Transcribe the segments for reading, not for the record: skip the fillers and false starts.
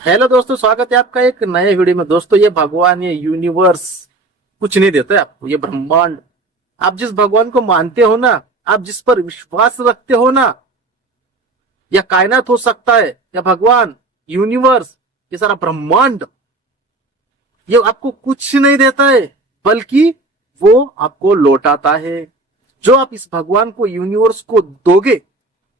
Hello दोस्तों, स्वागत है आपका एक नए वीडियो में। दोस्तों, ये भगवान, ये यूनिवर्स कुछ नहीं देता है आपको। ये ब्रह्मांड, आप जिस भगवान को मानते हो ना, आप जिस पर विश्वास रखते हो ना, या कायनात हो सकता है, या भगवान, यूनिवर्स, ये सारा ब्रह्मांड, ये आपको कुछ नहीं देता है, बल्कि वो आपको लौटाता है। जो आप इस भगवान को, यूनिवर्स को दोगे,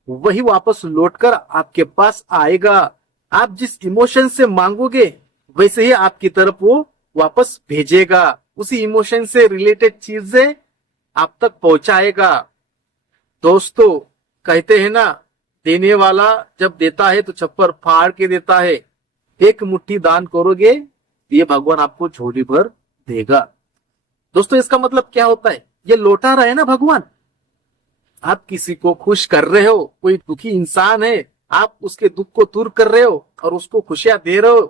वही वापस लौटकर आपके पास आएगा। आप जिस इमोशन से मांगोगे, वैसे ही आपकी तरफ वो वापस भेजेगा। उसी इमोशन से रिलेटेड चीजें आप तक पहुंचाएगा। दोस्तों, कहते हैं ना, देने वाला जब देता है तो छप्पर फाड़ के देता है। एक मुट्ठी दान करोगे, ये भगवान आपको झोली भर देगा। दोस्तों, इसका मतलब क्या होता है? ये लौटा रहे ना भगवान। आप किसी को खुश कर रहे हो, कोई दुखी इंसान है, आप उसके दुख को दूर कर रहे हो और उसको खुशियां दे रहे हो,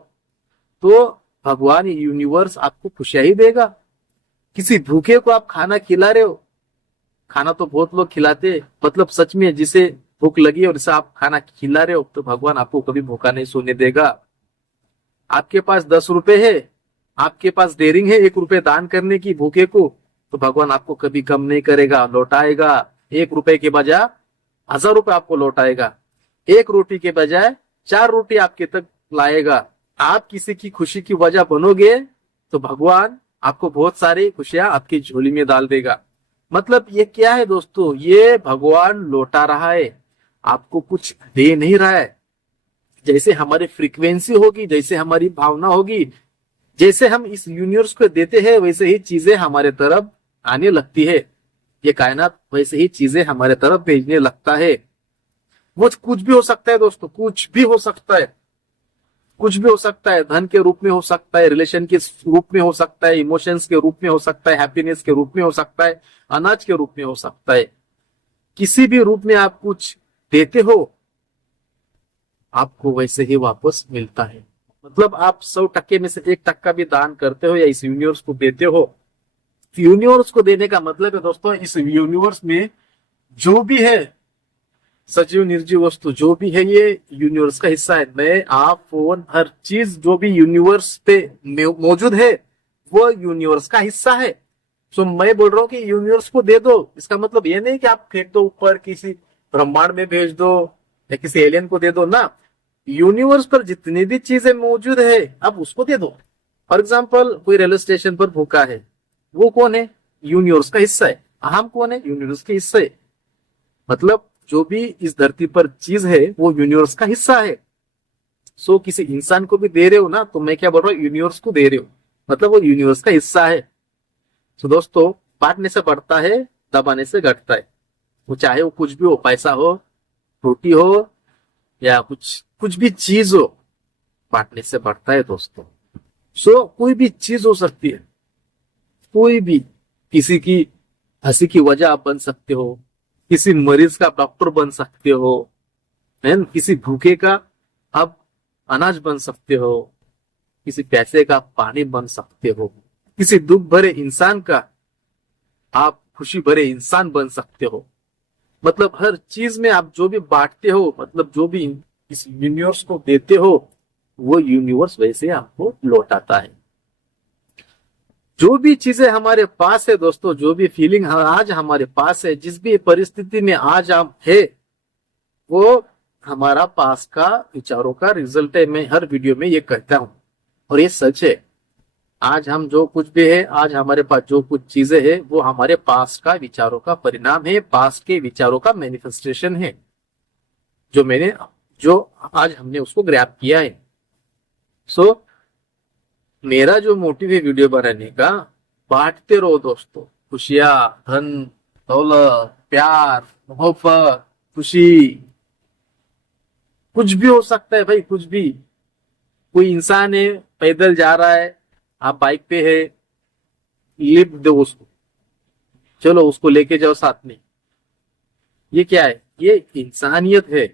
तो भगवान, यूनिवर्स आपको खुशियां ही देगा। किसी भूखे को आप खाना खिला रहे हो, खाना तो बहुत लोग खिलाते, मतलब सच में जिसे भूख लगी और जिसे आप खाना खिला रहे हो, तो भगवान आपको कभी भूखा नहीं सोने देगा। आपके पास 10 रुपए है, आपके पास डेयरिंग है 1 रुपए दान करने की भूखे को, तो भगवान आपको कभी कम नहीं करेगा, लौटाएगा। 1 रुपए के बजाय 1000 रुपए आपको लौटाएगा। एक रोटी के बजाय 4 रोटी आपके तक लाएगा। आप किसी की खुशी की वजह बनोगे, तो भगवान आपको बहुत सारी खुशियां आपकी झोली में डाल देगा। मतलब ये क्या है दोस्तों? ये भगवान लौटा रहा है, आपको कुछ दे नहीं रहा है। जैसे हमारी फ्रीक्वेंसी होगी, जैसे हमारी भावना होगी, जैसे हम इस यूनिवर्स को देते हैं, वैसे ही चीजें हमारे तरफ आने लगती है। ये कायनात वैसे ही चीजें हमारे तरफ भेजने लगता है। वो कुछ भी हो सकता है दोस्तों, कुछ भी हो सकता है। कुछ भी हो सकता है, धन के रूप में हो सकता है, रिलेशन के रूप में हो सकता है, इमोशंस के रूप में हो सकता है, हैप्पीनेस के रूप में हो सकता है, अनाज के रूप में हो सकता है। किसी भी रूप में आप कुछ देते हो, आपको वैसे ही वापस मिलता है। मतलब आप 100 टक्के में से 1 टक्का भी दान करते हो या इस यूनिवर्स को देते हो, यूनिवर्स को देने का मतलब है दोस्तों, इस यूनिवर्स में जो भी है, सजीव निर्जीव वस्तु जो भी है, ये यूनिवर्स का हिस्सा है। मैं, आप, फोन, हर चीज जो भी यूनिवर्स पे मौजूद है, वो यूनिवर्स का हिस्सा है। सो मैं बोल रहा हूँ कि यूनिवर्स को दे दो। इसका मतलब ये नहीं कि आप फेंक दो ऊपर, किसी ब्रह्मांड में भेज दो या किसी एलियन को दे दो ना। यूनिवर्स पर जितनी भी चीजें मौजूद है, आप उसको दे दो। फॉर एग्जाम्पल, कोई रेलवे स्टेशन पर भूखा है, वो कौन है? यूनिवर्स का हिस्सा है। हम कौन है? यूनिवर्स के हिस्से। मतलब जो भी इस धरती पर चीज है, वो यूनिवर्स का हिस्सा है। सो किसी इंसान को भी दे रहे हो ना, तो मैं क्या बोल रहा हूँ, यूनिवर्स को दे रहे हो, मतलब वो यूनिवर्स का हिस्सा है। तो दोस्तों, बांटने से बढ़ता है, दबाने से घटता है। वो चाहे वो कुछ भी हो, पैसा हो, रोटी हो, या कुछ कुछ भी चीज हो, बांटने से बढ़ता है दोस्तों। सो कोई भी चीज हो सकती है, कोई भी। किसी की हंसी की वजह आप बन सकते हो, किसी मरीज का डॉक्टर बन सकते हो, है न? किसी भूखे का आप अनाज बन सकते हो, किसी प्यासे का पानी बन सकते हो, किसी दुख भरे इंसान का आप खुशी भरे इंसान बन सकते हो। मतलब हर चीज में आप जो भी बांटते हो, मतलब जो भी इस यूनिवर्स को देते हो, वो यूनिवर्स वैसे आपको लौटाता है। जो भी चीजें हमारे पास है दोस्तों, जो भी फीलिंग आज हमारे पास है, जिस भी परिस्थिति में आज हम है, वो हमारा पास का विचारों का रिजल्ट है। मैं हर वीडियो में ये कहता हूं, और ये सच है। आज हम जो कुछ भी है, आज हमारे पास जो कुछ चीजें है, वो हमारे पास का विचारों का परिणाम है, पास के विचारों का मैनिफेस्टेशन है। जो मैंने जो आज हमने उसको ग्रैब किया है। सो मेरा जो मोटिव है वीडियो बनाने का, बांटते रहो दोस्तों। खुशियां, धन, दौलत, प्यार, मोहब्बत, खुशी, कुछ भी हो सकता है भाई, कुछ भी। कोई इंसान है, पैदल जा रहा है, आप बाइक पे है, लिफ्ट दो उसको, चलो उसको लेके जाओ साथ में। ये क्या है? ये इंसानियत है।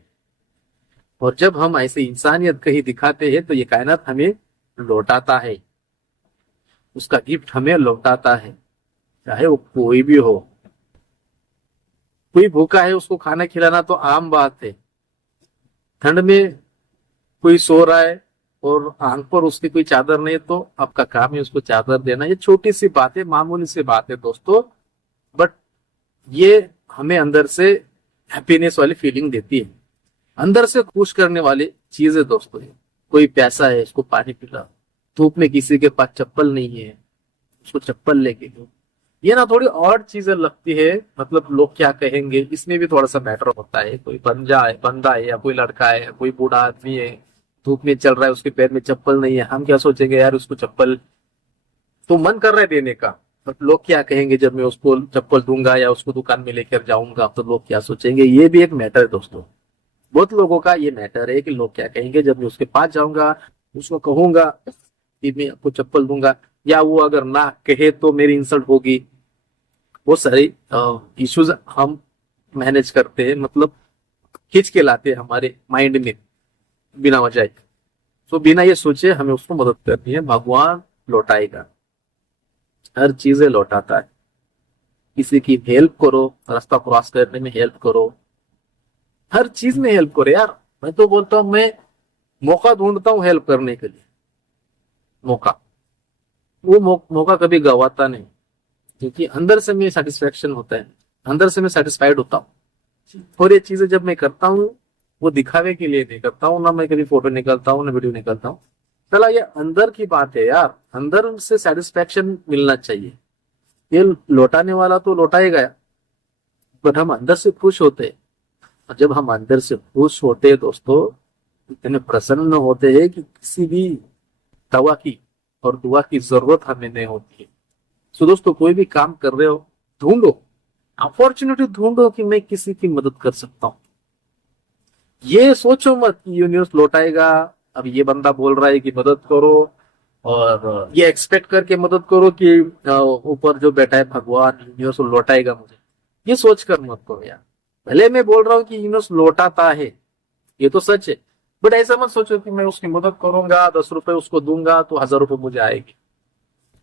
और जब हम ऐसे इंसानियत कहीं दिखाते हैं, तो ये कायनात हमें लौटाता है, उसका गिफ्ट हमें लौटाता है, चाहे वो कोई भी हो। कोई भूखा है, उसको खाना खिलाना तो आम बात है। ठंड में कोई सो रहा है और आंख पर उसकी कोई चादर नहीं तो आपका काम है उसको चादर देना। ये छोटी सी बात है, मामूली सी बात है दोस्तों, बट ये हमें अंदर से हैप्पीनेस वाली फीलिंग देती है, अंदर से खुश करने वाली चीज है दोस्तों। ये कोई प्यासा है उसको पानी पिला, धूप में किसी के पास चप्पल नहीं है उसको चप्पल लेके दो। ये ना थोड़ी और चीजें लगती है, मतलब लोग क्या कहेंगे इसमें भी थोड़ा सा मैटर होता है। कोई बंदा है या कोई लड़का है, कोई बूढ़ा आदमी है, धूप में चल रहा है, उसके पैर में चप्पल नहीं है, हम क्या सोचेंगे यार उसको चप्पल तो मन कर रहा है देने का, बट लोग क्या कहेंगे जब मैं उसको चप्पल दूंगा या उसको दुकान में लेकर जाऊंगा तो लोग क्या सोचेंगे। ये भी एक मैटर है दोस्तों, बहुत लोगों का ये मैटर है कि लोग क्या कहेंगे जब मैं उसके पास जाऊंगा, उसको कहूंगा कि मैं आपको चप्पल दूंगा, या वो अगर ना कहे तो मेरी इंसल्ट होगी। बहुत सारे इश्यूज हम मैनेज करते हैं, मतलब खींच के लाते हैं हमारे माइंड में बिना वजह। तो बिना ये सोचे हमें उसको मदद करनी है, भगवान लौटाएगा, हर चीजें लौटाता है। किसी की हेल्प करो, रास्ता क्रॉस करने में हेल्प करो, हर चीज में हेल्प करो यार। मैं तो बोलता हूँ मैं मौका ढूंढता हूँ हेल्प करने के लिए, मौका वो मौका कभी गवाता नहीं, क्योंकि अंदर से मैं सेटिस्फेक्शन होता है, अंदर से मैं सेटिस्फाइड होता हूँ। और ये चीजें जब मैं करता हूँ वो दिखावे के लिए नहीं करता हूँ, ना मैं कभी फोटो निकालता हूँ ना वीडियो निकालता हूँ। चला ये अंदर की बात है यार, अंदर से सेटिस्फेक्शन मिलना चाहिए। ये लौटाने वाला तो लौटाएगा यार, पर हम अंदर से खुश होते हैं। और जब हम अंदर से खुश होते हैं दोस्तों, इतने प्रसन्न होते हैं कि किसी भी दवा की और दुआ की जरूरत हमें नहीं होती है। सो दोस्तों कोई भी काम कर रहे हो, ढूंढो अपॉर्चुनिटी, ढूंढो कि मैं किसी की मदद कर सकता हूं। ये सोचो मत कि यूनिवर्स लौटाएगा, अब ये बंदा बोल रहा है कि मदद करो, और ये एक्सपेक्ट करके मदद करो कि ऊपर जो बैठा है भगवान यूनिवर्स लौटाएगा मुझे। ये सोच कर मत करो यार। भले मैं बोल रहा हूँ कि यूनिवर्स लौटाता है, ये तो सच है, बट ऐसा मत सोचो कि मैं उसकी मदद करूंगा, 10 रुपए उसको दूंगा तो 1000 रुपए मुझे आएगी।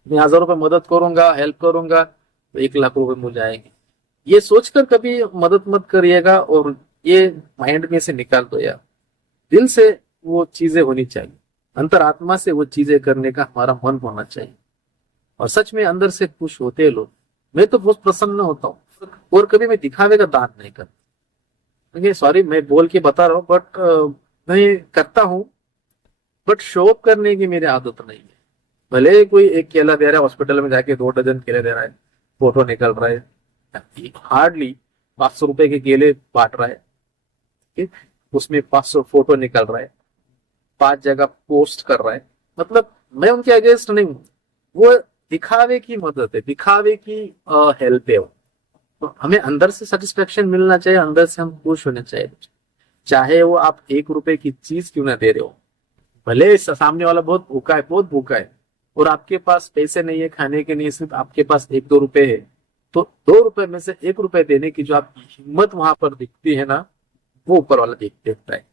मैं 1000 रुपए मदद करूंगा, हेल्प करूंगा तो 1 लाख रुपए मुझे आएंगे। ये सोचकर कभी मदद मत करिएगा, और ये माइंड में से निकाल दो यार। दिल से वो चीजें होनी चाहिए, अंतरात्मा से वो चीजें करने का हमारा मन होना चाहिए, और सच में अंदर से खुश होते हैं लोग। मैं तो बहुत प्रसन्न होता हूँ, और कभी मैं दिखावे का दान नहीं करता। सॉरी मैं बोल के बता रहा हूँ, बट मैं करता हूँ, बट शो ऑफ करने की मेरी आदत नहीं है। भले कोई एक केला दे रहा है, हॉस्पिटल में जाके 2 डजन केले दे रहा है, फोटो निकल रहा है, हार्डली 500 रुपए के केले बांट रहा है, ठीक? उसमें 500 फोटो निकल रहा है, 5 जगह पोस्ट कर रहा है, मतलब मैं उनके अगेंस्ट नहीं हूँ। वो दिखावे की मदद है, दिखावे की हेल्प है वो। तो हमें अंदर से सेटिस्फेक्शन मिलना चाहिए, अंदर से हम खुश होने चाहिए। चाहे वो आप 1 रुपए की चीज क्यों ना दे रहे हो, भले सामने वाला बहुत भूखा है, बहुत भूखा है, और आपके पास पैसे नहीं है खाने के लिए, सिर्फ आपके पास 1-2 रुपए है, तो 2 रुपए में से 1 रुपए देने की जो आपकी हिम्मत वहां पर दिखती है ना, वो ऊपर वाला देखता है।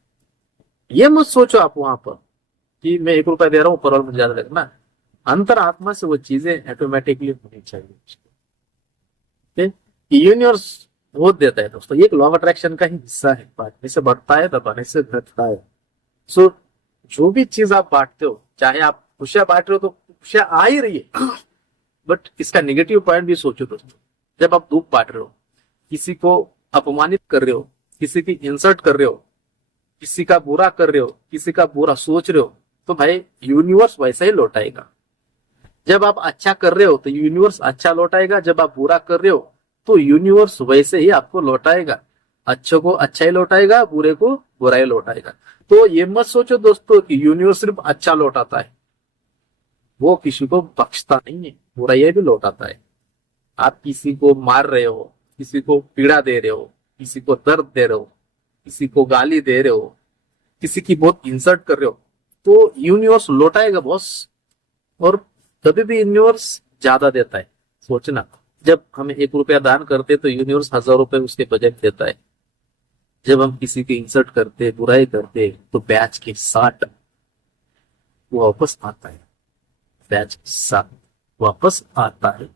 ये मत सोचो आप वहां पर कि मैं 1 रुपया दे रहा हूँ ऊपर वाला मुझे ज्यादा देगा ना, अंतर आत्मा से वो चीजें ऑटोमेटिकली होनी चाहिए। यूनिवर्स वो देता है दोस्तों, ये एक लॉ ऑफ अट्रैक्शन का ही हिस्सा है, बांटने से बढ़ता है, दबाने से घटता है। सो जो भी चीज आप बांटते हो, चाहे आप खुशियां बांट रहे हो तो खुशियां आ ही रही है, बट इसका नेगेटिव पॉइंट भी सोचो दोस्तों। जब आप दुख बांट रहे हो, किसी को अपमानित कर रहे हो, किसी की इंसल्ट कर रहे हो, किसी का बुरा कर रहे हो, किसी का बुरा सोच रहे हो, तो भाई यूनिवर्स वैसा ही लौटाएगा। जब आप अच्छा कर रहे हो तो यूनिवर्स अच्छा लौटाएगा, जब आप बुरा कर रहे हो तो यूनिवर्स वैसे ही आपको लौटाएगा। अच्छे को अच्छा ही लौटाएगा, बुरे को बुरा ही लौटाएगा। तो ये मत सोचो दोस्तों कि यूनिवर्स सिर्फ अच्छा लौटाता है, वो किसी को बख्शता नहीं है, बुराई भी लौटाता है। आप किसी को मार रहे हो, किसी को पीड़ा दे रहे हो, किसी को दर्द दे रहे हो, किसी को गाली दे रहे हो, किसी की बहुत इंसल्ट कर रहे हो, तो यूनिवर्स लौटाएगा बॉस। और कभी भी यूनिवर्स ज्यादा देता है, सोचना। जब हम 1 रुपया दान करते तो यूनिवर्स 1000 रुपए उसके बजट देता है। जब हम किसी की इंसल्ट करते, बुराई करते, तो बैच के साथ वो वापस आता है, बैच के साथ वापस आता है।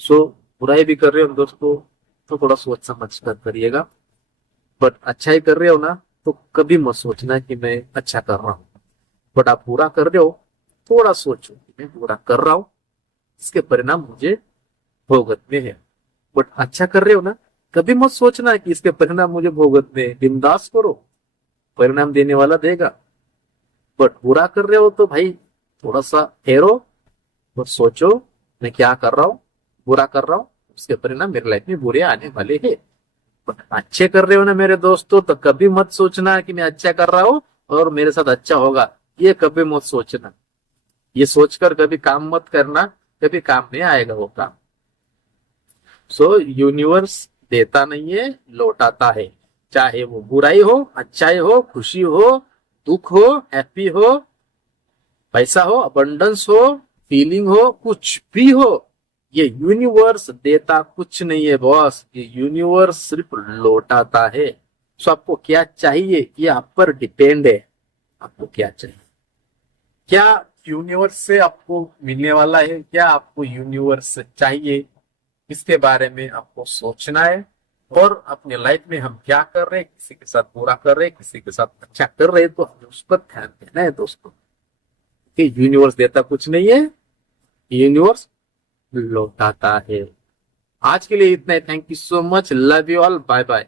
सो बुराई भी कर रहे हो दोस्तों तो थोड़ा सोच समझ कर करिएगा, बट अच्छा ही कर रहे हो ना तो कभी मत सोचना कि मैं अच्छा कर रहा हूँ, बट आप बुरा कर रहे हो, थोड़ा सोचो कि मैं बुरा कर रहा हूं, इसके परिणाम मुझे भुगतने हैं। बट अच्छा कर रहे हो ना, कभी मत सोचना कि इसके परिणाम मुझे भुगतने हैं, बिंदास करो, परिणाम देने वाला देगा। बट बुरा कर रहे हो तो भाई थोड़ा सा ठहरो और सोचो, मैं क्या कर रहा हूँ, बुरा कर रहा हूँ, उसके परिणाम मेरे लाइफ में बुरे आने वाले हैं। बट अच्छे कर रहे हो ना मेरे दोस्तों, तो कभी मत सोचना कि मैं अच्छा कर रहा हूँ और मेरे साथ अच्छा होगा, ये कभी मत सोचना। ये सोचकर कभी काम मत करना, कभी काम नहीं आएगा वो काम। सो यूनिवर्स देता नहीं है, लौटाता है। चाहे वो बुराई हो, अच्छाई हो, खुशी हो, दुख हो, हैप्पी हो, पैसा हो, अबंडेंस हो, फीलिंग हो, कुछ भी हो, ये यूनिवर्स देता कुछ नहीं है बॉस, ये यूनिवर्स सिर्फ लौटाता है। सो आपको क्या चाहिए ये आप पर डिपेंड है, आपको क्या चाहिए, क्या यूनिवर्स से आपको मिलने वाला है, क्या आपको यूनिवर्स से चाहिए, इसके बारे में आपको सोचना है। और अपने लाइफ में हम क्या कर रहे हैं, किसी के साथ बुरा कर रहे हैं, किसी के साथ अच्छा कर रहे हैं, तो हमें उस पर ध्यान देना है दोस्तों, कि यूनिवर्स देता कुछ नहीं है, यूनिवर्स लौटाता है। आज के लिए इतना ही। Thank you so much, love you all, bye bye.